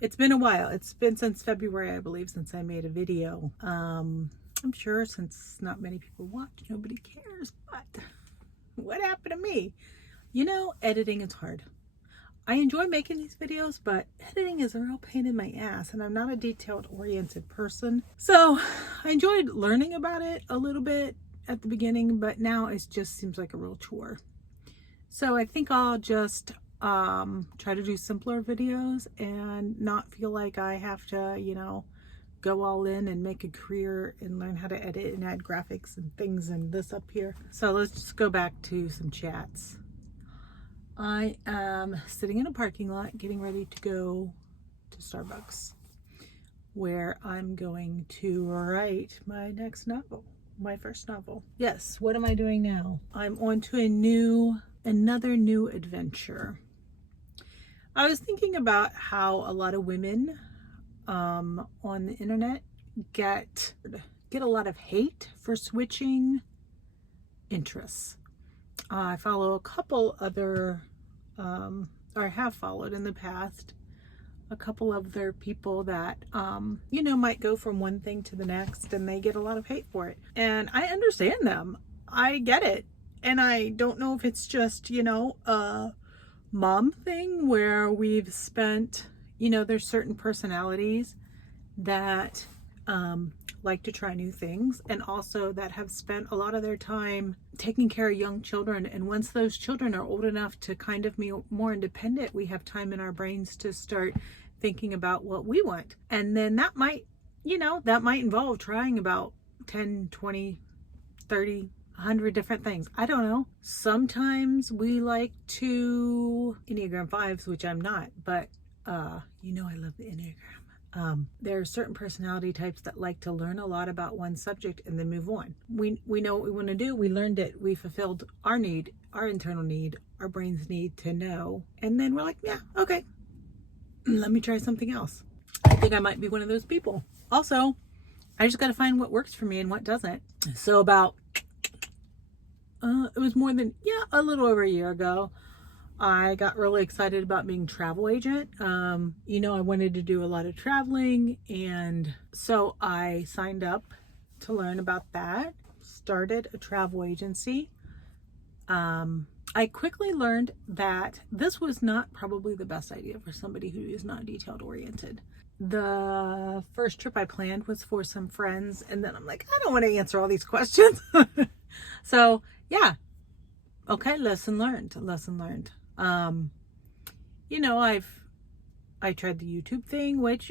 It's been a while. It's been since February, I believe, since I made a video. I'm sure since not many people watch, nobody cares, but what happened to me? You know, editing is hard. I enjoy making these videos, but editing is a real pain in my ass, and I'm not a detailed-oriented person. So I enjoyed learning about it a little bit at the beginning, but now it just seems like a real chore. So I think I'll just try to do simpler videos and not feel like I have to, you know, go all in and make a career and learn how to edit and add graphics and things and this up here. So let's just go back to some chats. I am sitting in a parking lot getting ready to go to Starbucks, where I'm going to write my next novel, my first novel. Yes, what am I doing now? I'm on to another new adventure. I was thinking about how a lot of women on the internet get a lot of hate for switching interests. I follow a couple other, or have followed in the past, a couple of other people that, you know, might go from one thing to the next and they get a lot of hate for it. And I understand them. I get it. And I don't know if it's just, you know, a mom thing where we've spent, you know, there's certain personalities that like to try new things, and also that have spent a lot of their time taking care of young children. And once those children are old enough to kind of be more independent, we have time in our brains to start thinking about what we want. And then that might, you know, that might involve trying about 10, 20, 30, 100 different things. I don't know. Sometimes we like to Enneagram 5s, which I'm not, but you know, I love the Enneagram. There are certain personality types that like to learn a lot about one subject and then move on. We know what we want to do. We learned it. We fulfilled our need, our internal need, our brain's need to know. And then we're like, yeah, okay, let me try something else. I think I might be one of those people. Also, I just got to find what works for me and what doesn't. So about, it was more than, a little over a year ago, I got really excited about being a travel agent. You know, I wanted to do a lot of traveling, and so I signed up to learn about that, started a travel agency. I quickly learned that this was not probably the best idea for somebody who is not detailed oriented. The first trip I planned was for some friends, and then I'm like, I don't want to answer all these questions. So yeah, okay, lesson learned. You know, I tried the YouTube thing, which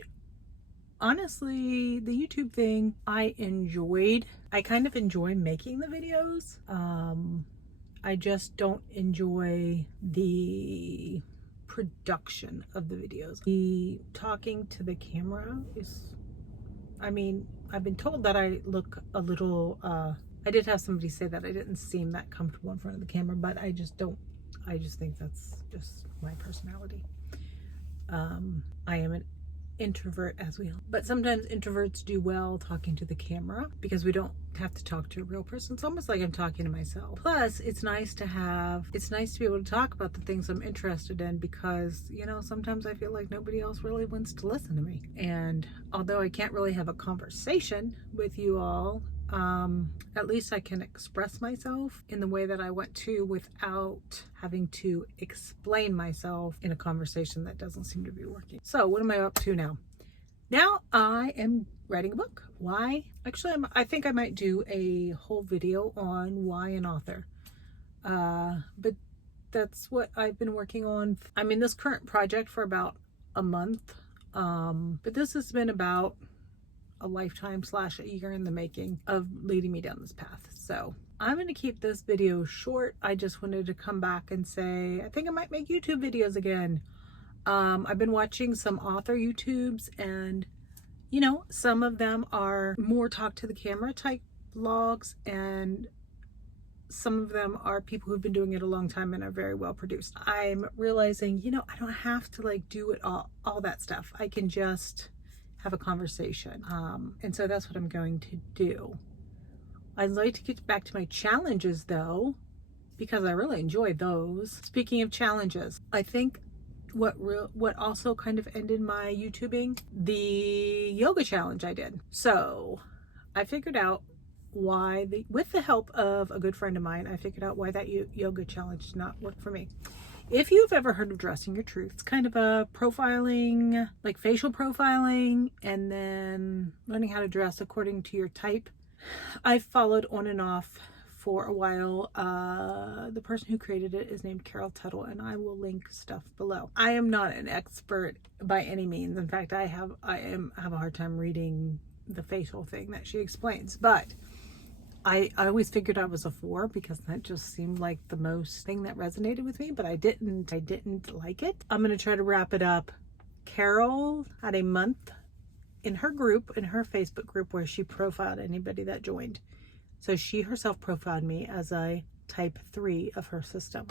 honestly, the YouTube thing I enjoyed. I kind of enjoy making the videos. I just don't enjoy the production of the videos. The talking to the camera is, I mean, I've been told that I look a little, I did have somebody say that I didn't seem that comfortable in front of the camera, but I just think that's just my personality. I am an introvert, as we know, but sometimes introverts do well talking to the camera because we don't have to talk to a real person. It's almost like I'm talking to myself. Plus, it's nice to be able to talk about the things I'm interested in, because, you know, sometimes I feel like nobody else really wants to listen to me. And although I can't really have a conversation with you all, at least I can express myself in the way that I want to without having to explain myself in a conversation that doesn't seem to be working. So what am I up to now? Now I am writing a book. Why? Actually, I think I might do a whole video on why an author. But that's what I've been working on. I'm in this current project for about a month. But this has been about a lifetime / a year in the making of leading me down this path. So I'm going to keep this video short. I just wanted to come back and say, I think I might make YouTube videos again. I've been watching some author YouTubes, and, you know, some of them are more talk to the camera type vlogs, and some of them are people who've been doing it a long time and are very well produced. I'm realizing, you know, I don't have to like do it all that stuff. I can just have a conversation. And so that's what I'm going to do. I'd like to get back to my challenges though. because I really enjoyed those. Speaking of challenges, I think what also kind of ended my YouTubing, the yoga challenge I did. So I figured out why, with the help of a good friend of mine, I figured out why that yoga challenge did not work for me. If you've ever heard of Dressing Your Truth, it's kind of a profiling, like facial profiling, and then learning how to dress according to your type. I followed on and off for a while. The person who created it is named Tuttle, and I will link stuff below. I am not an expert by any means. In fact, I have a hard time reading the facial thing that she explains, but I always figured I was a 4 because that just seemed like the most thing that resonated with me, but I didn't like it. I'm going to try to wrap it up. Carol had a month in her group, in her Facebook group, where she profiled anybody that joined. So she herself profiled me as a type 3 of her system.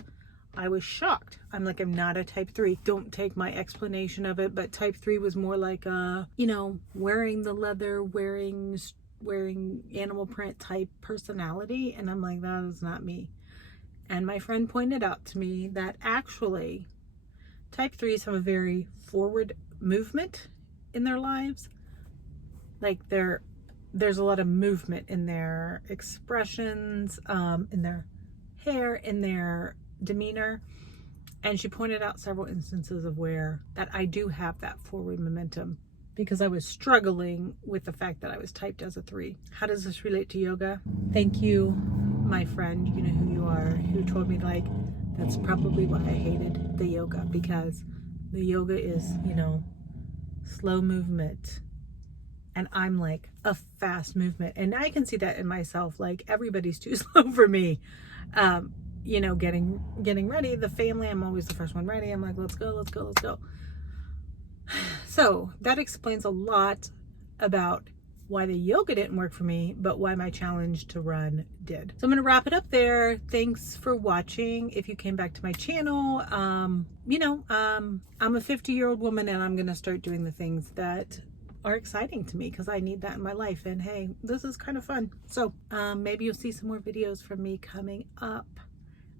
I was shocked. I'm like, I'm not a type 3. Don't take my explanation of it, but type 3 was more like, wearing the leather, wearing animal print type personality. And I'm like, that is not me. And my friend pointed out to me that actually type 3s have a very forward movement in their lives. Like there's a lot of movement in their expressions, in their hair, in their demeanor. And she pointed out several instances of where that I do have that forward momentum, because I was struggling with the fact that I was typed as a 3. How does this relate to yoga? Thank you, my friend, you know who you are, who told me, like, that's probably why I hated the yoga, because the yoga is, slow movement. And I'm like a fast movement. And I can see that in myself. Like, everybody's too slow for me. Getting ready, the family, I'm always the first one ready. I'm like, let's go, let's go, let's go. So that explains a lot about why the yoga didn't work for me, but why my challenge to run did. So I'm going to wrap it up there. Thanks for watching. If you came back to my channel, I'm a 50-year-old woman, and I'm going to start doing the things that are exciting to me, because I need that in my life. And hey, this is kind of fun. So maybe you'll see some more videos from me coming up.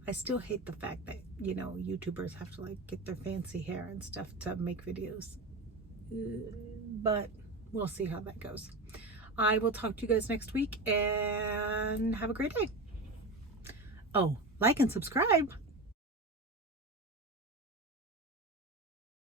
I still hate the fact that, YouTubers have to like get their fancy hair and stuff to make videos. But we'll see how that goes. I will talk to you guys next week, and have a great day. Oh, like and subscribe.